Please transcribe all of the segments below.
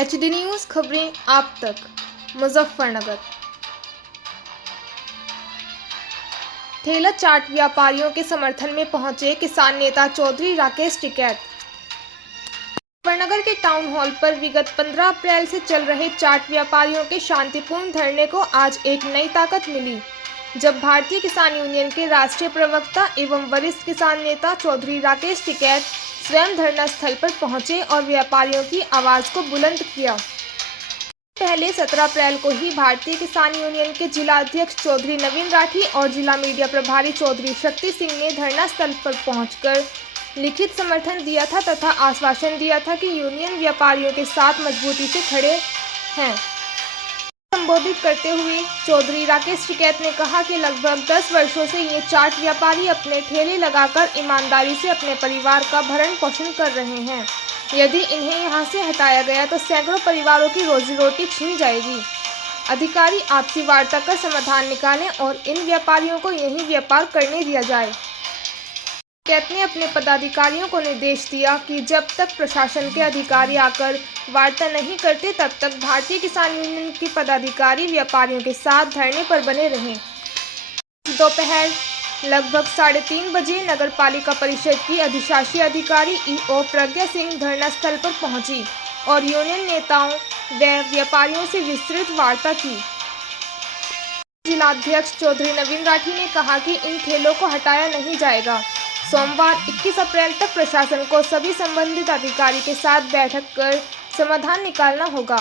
HD news खबरें आप तक। मुजफ्फरनगर ठेला चाट व्यापारियों के समर्थन में पहुंचे किसान नेता चौधरी राकेश टिकैत। मुजफ्फरनगर के टाउन हॉल पर विगत 15 अप्रैल से चल रहे चाट व्यापारियों के शांतिपूर्ण धरने को आज एक नई ताकत मिली, जब भारतीय किसान यूनियन के राष्ट्रीय प्रवक्ता एवं वरिष्ठ किसान नेता चौधरी राकेश टिकैत स्वयं धरना स्थल पर पहुंचे और व्यापारियों की आवाज को बुलंद किया। पहले 17 अप्रैल को ही भारतीय किसान यूनियन के जिला अध्यक्ष चौधरी नवीन राठी और जिला मीडिया प्रभारी चौधरी शक्ति सिंह ने धरना स्थल पर पहुंचकर लिखित समर्थन दिया था तथा आश्वासन दिया था कि यूनियन व्यापारियों के साथ मजबूती से खड़े हैं। संबोधित करते हुए चौधरी राकेश टिकैत ने कहा कि लगभग 10 वर्षों से ये चाट व्यापारी अपने ठेले लगाकर ईमानदारी से अपने परिवार का भरण पोषण कर रहे हैं। यदि इन्हें यहाँ से हटाया गया तो सैकड़ों परिवारों की रोजी रोटी छिन जाएगी। अधिकारी आपसी वार्ता कर समाधान निकालें और इन व्यापारियों को यहीं व्यापार करने दिया जाए। टिकैत ने अपने पदाधिकारियों को निर्देश दिया कि जब तक प्रशासन के अधिकारी आकर वार्ता नहीं करते तब तक भारतीय किसान यूनियन के पदाधिकारी व्यापारियों के साथ धरने पर बने रहें। दोपहर लगभग 3:30 बजे नगर पालिका परिषद की अधिशासी अधिकारी ईओ प्रज्ञा सिंह धरना स्थल पर पहुंची और यूनियन नेताओं व व्यापारियों से विस्तृत वार्ता की। जिलाध्यक्ष चौधरी नवीन राठी ने कहा कि इन ठेलों को हटाया नहीं जाएगा। सोमवार 21 अप्रैल तक प्रशासन को सभी संबंधित अधिकारी के साथ बैठक कर समाधान निकालना होगा।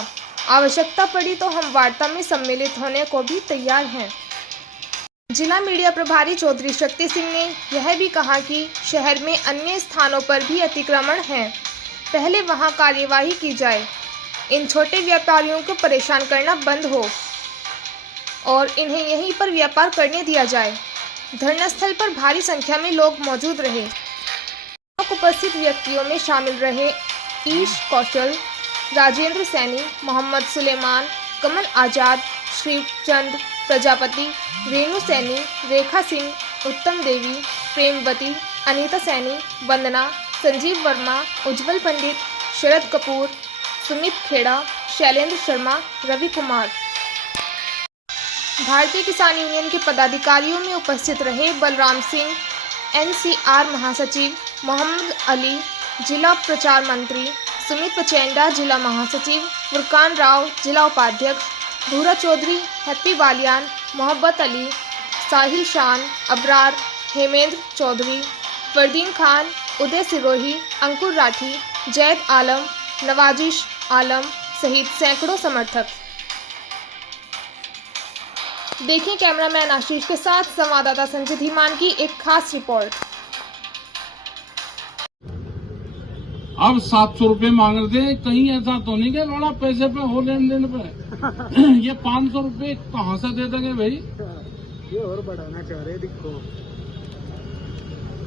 आवश्यकता पड़ी तो हम वार्ता में सम्मिलित होने को भी तैयार हैं। जिला मीडिया प्रभारी चौधरी शक्ति सिंह ने यह भी कहा कि शहर में अन्य स्थानों पर भी अतिक्रमण हैं, पहले वहां कार्यवाही की जाए, इन छोटे व्यापारियों को परेशान करना बंद हो और इन्हें यहीं पर व्यापार करने दिया जाए। धरना स्थल पर भारी संख्या में लोग मौजूद रहे। उपस्थित व्यक्तियों में शामिल रहे ईश कौशल, राजेंद्र सैनी, मोहम्मद सुलेमान, कमल आजाद, श्रीचंद प्रजापति, रेणु सैनी, रेखा सिंह, उत्तम देवी, प्रेमवती, अनीता सैनी, वंदना, संजीव वर्मा, उज्जवल पंडित, शरद कपूर, सुमित खेड़ा, शैलेंद्र शर्मा, रवि कुमार। भारतीय किसान यूनियन के पदाधिकारियों में उपस्थित रहे बलराम सिंह, NCR महासचिव, मोहम्मद अली, जिला प्रचार मंत्री, सुमित पचेंडा, जिला महासचिव, फुरकान राव, जिला उपाध्यक्ष, भूरा चौधरी, हैप्पी बालियान, मोहब्बत अली, साहिल शान, अबरार, हेमेंद्र चौधरी, फरदीन खान, उदय सिरोही, अंकुर राठी, जैद आलम, नवाजिश आलम सहित सैकड़ों समर्थक। देखें कैमरामैन आशीष के साथ संवाददाता संजय धीमान की एक खास रिपोर्ट। अब 700 रुपये मांग रहे थे, कहीं ऐसा तो नहीं कि लोड़ा पैसे पे हो लेन देन पे। ये 500 रुपये कहाँ से दे देंगे भाई? ये और बढ़ाना चाह रहे दिखो।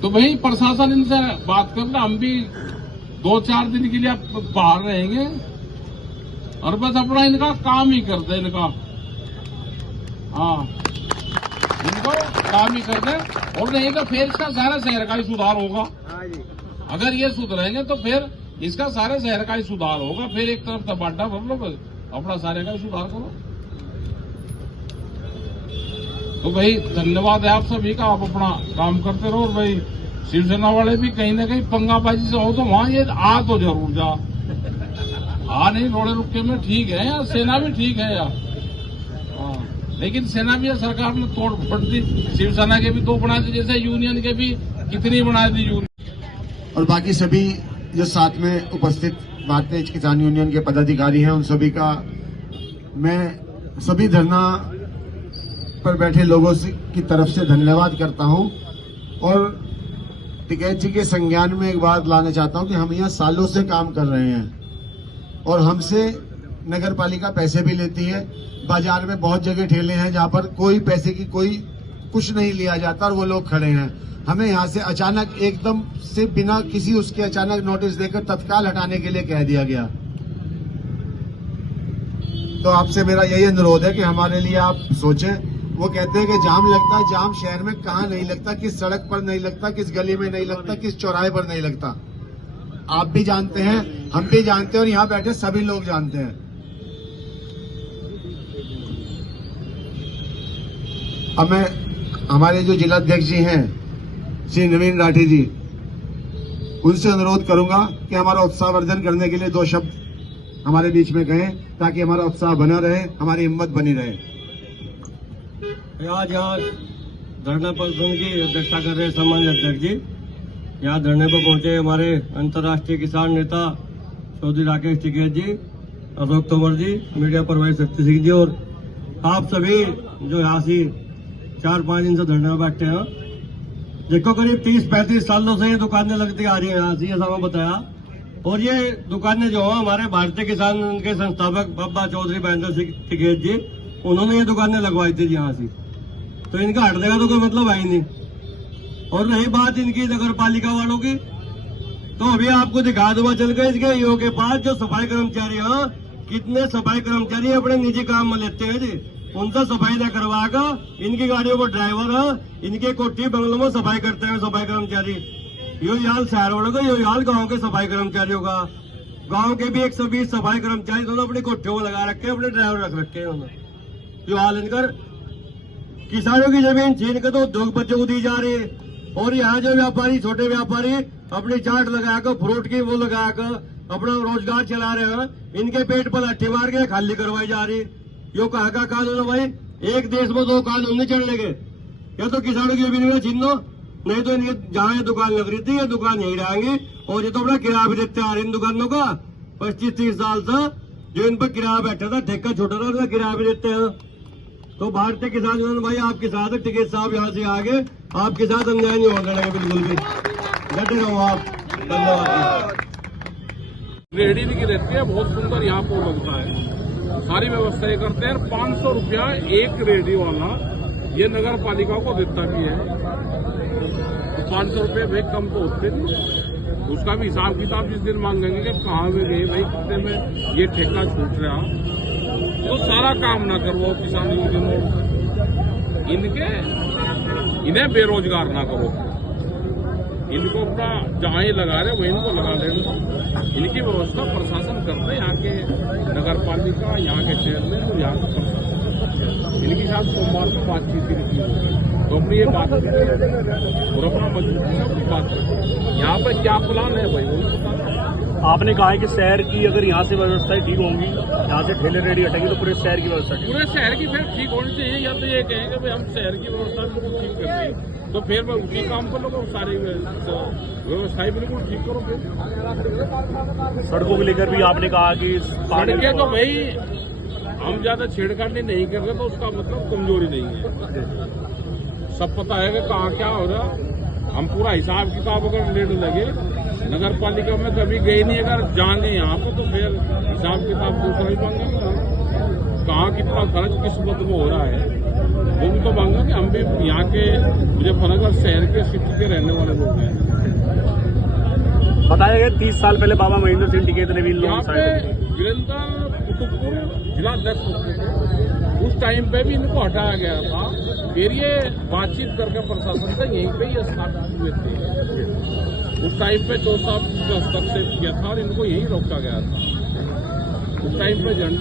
तो भाई प्रशासन इनसे बात कर ले, हम भी 2-4 दिन के लिए बाहर रहेंगे और बस अपना इनका काम ही करते इनका। हाँ, इनको काम ही करते और नहीं तो फिर इसका सारा शहर का ही सुधार होगा। अगर ये सुधरेंगे तो फिर इसका सारे शहर का ही सुधार होगा। फिर एक तरफ तबाटा भर लो, अपना सारे का ही सुधार करो। तो भाई धन्यवाद है आप सभी का, आप अपना काम करते रहो। और भाई शिवसेना वाले भी कहीं ना कहीं पंगाबाजी से हो तो वहां ये आ तो जरूर जा, नहीं रोड़े रुके में ठीक है यार, सेना भी ठीक है यार। लेकिन सेना भी सरकार ने तोड़ फोड़ दी, शिवसेना के भी 2 बना दी, जैसे यूनियन के भी कितनी बना दी यूनियन। और बाकी सभी जो साथ में उपस्थित भारतीय किसान यूनियन के पदाधिकारी हैं, उन सभी का मैं सभी धरना पर बैठे लोगों की तरफ से धन्यवाद करता हूं। और टिकैत जी के संज्ञान में एक बात लाना चाहता हूं कि हम यहाँ सालों से काम कर रहे हैं और हमसे नगर पालिका पैसे भी लेती है। बाजार में बहुत जगह ठेले हैं जहां पर कोई पैसे की कोई कुछ नहीं लिया जाता और वो लोग खड़े हैं। हमें यहाँ से अचानक एकदम से बिना किसी उसके अचानक नोटिस देकर तत्काल हटाने के लिए कह दिया गया। तो आपसे मेरा यही अनुरोध है कि हमारे लिए आप सोचें। वो कहते हैं कि जाम लगता है, जाम शहर में कहाँ नहीं लगता, किस सड़क पर नहीं लगता, किस गली में नहीं लगता, किस चौराहे पर नहीं लगता। आप भी जानते हैं हम भी जानते हैं और यहाँ बैठे सभी लोग जानते हैं। अब मैं हमारे जो जिलाध्यक्ष जी हैं श्री नवीन राठी जी, उनसे अनुरोध करूंगा कि हमारा उत्साहवर्धन करने के लिए 2 शब्द हमारे बीच में कहें, ताकि हमारा उत्साह बना रहे, हमारी हिम्मत बनी रहे। आज यहाँ धरना प्रदर्शन की अध्यक्षता कर रहे सम्मानित अध्यक्ष जी, यहाँ धरने पर पहुंचे हमारे अंतर्राष्ट्रीय किसान नेता चौधरी राकेश टिकैत जी, अशोक तोमर जी, मीडिया प्रभारी शक्ति सिंह जी और आप सभी जो यहाँ से 4-5 दिन से धरने में बैठे हैं। देखो करीब 30-35 सालों से ये दुकानें लगती आ रही है यहाँ से, ये सब बताया। और ये दुकानें जो है हमारे भारतीय किसान के संस्थापक बाबा चौधरी महेंद्र सिंह टिकैत जी, उन्होंने ये दुकानें लगवाई थी यहाँ से, तो इनका हटने का तो कोई मतलब है ही नहीं। और रही बात इनकी नगर पालिका वालों की, तो अभी आपको दिखा दूंगा चल के इसके ईओ के पास जो सफाई कर्मचारी हैं, कितने सफाई कर्मचारी अपने निजी काम में लेते हैं जी, उनसे सफाई न करवाकर इनकी गाड़ियों को ड्राइवर है, इनके कोठी बंगलों में सफाई करते हैं सफाई कर्मचारी। यो याल शहर वालों का, यो याल गाँव के सफाई कर्मचारियों का। गाँव के भी 120 सफाई कर्मचारी दोनों अपनी कोठियों में लगा रखे हैं, अपने ड्राइवर रख रखे हैं उन्होंने। जो हाल इनकर किसानों की जमीन छीन कर तो उद्योगपतियों को दी जा रही है, और यहाँ जो व्यापारी छोटे व्यापारी अपनी चाट लगाकर फ्रूट की वो लगाकर अपना रोजगार चला रहे हैं, इनके पेट पर लाठी मार के खाली करवाई जा रही है। यो कहा का कानून है भाई, एक देश में 2 कानून नहीं चलने के, या तो किसानों की जमीन में छीन लो, नहीं तो इनके जहाँ ये दुकान लग रही थी ये दुकान यही रहेंगी। और ये तो अपना किराया भी देते आ रहे इन दुकानों का 25-30 साल से, जो इन पर किराया बैठा था, ठेका छोटा था, उसका किराया भी देते हैं। तो भारतीय किसान यूनियन भाई आपके साथ है, टिकैत साहब यहाँ से आगे आपके साथ अन्याय नहीं होने लगे, बिल्कुल भी डटे रहो आप। धन्यवाद। रेहड़ी भी की रहती है, बहुत सुंदर यहाँ पर लगता है, सारी व्यवस्थाएं करते हैं। 500 रुपया एक रेहड़ी वाला ये नगर पालिका को देता भी है, तो 500 रुपये भाई कम तो होते नहीं। उसका भी हिसाब किताब जिस दिन मांगेंगे कि कहाँ में गए भाई, कितने में ये ठेका छूट रहा, तो सारा काम ना करवाओ किसान यूनियनों, इन्हें बेरोजगार ना करो, इनको अपना जहाँ ही लगा रहे वही इनको लगा देना। इनकी व्यवस्था प्रशासन करता है, यहाँ के नगर पालिका, यहाँ के चेयरमैन और यहाँ के प्रशासन, इनके साथ सोमवार को बातचीत रहती है, तो अपनी ये बात और अपना मजबूती बात रखें। यहाँ पर क्या प्लान है भाई वो बता। आपने कहा है कि शहर की अगर यहाँ से व्यवस्थाएं ठीक होंगी, यहाँ से ठेले रेडी हटेंगी तो पूरे शहर की व्यवस्था पूरे शहर की फिर ठीक होनी चाहिए, या तो ये कहेंगे भाई हम शहर की व्यवस्था बिल्कुल ठीक कर दें, तो फिर मैं उसी काम को लोगों सारी व्यवस्थाएं बिल्कुल ठीक करो। फिर सड़कों को लेकर भी आपने कहा कि सड़कें तो भाई हम ज्यादा छेड़खानी नहीं कर रहे, तो उसका मतलब कमजोरी नहीं है, सब पता है कि कहाँ क्या हो रहा। हम पूरा हिसाब किताब अगर लेने लगे, नगर पालिका में कभी गए नहीं, अगर जाने यहाँ पे तो फिर हिसाब किताब दूसरा ही मांगेंगे, कहाँ कितना खर्च किस वक्त में हो रहा है वो भी तो मांगा कि हम भी यहाँ के मुजफ्फरनगर शहर के सिटी के रहने वाले लोग हैं। बताया गया 30 साल पहले बाबा महेंद्र सिंह टिकैत ने भी यहाँ पे वीरेंद्र कुतुबपुर जिलाध्यक्ष होते थे, उस टाइम पे भी इनको हटाया गया था, फिर ये बातचीत करके प्रशासन से यहीं पे ही स्थापित हुए थे। उस टाइम पे 4 साल हस्तक्षेप किया था और इनको यही रोका गया था। उस टाइम पे झंडा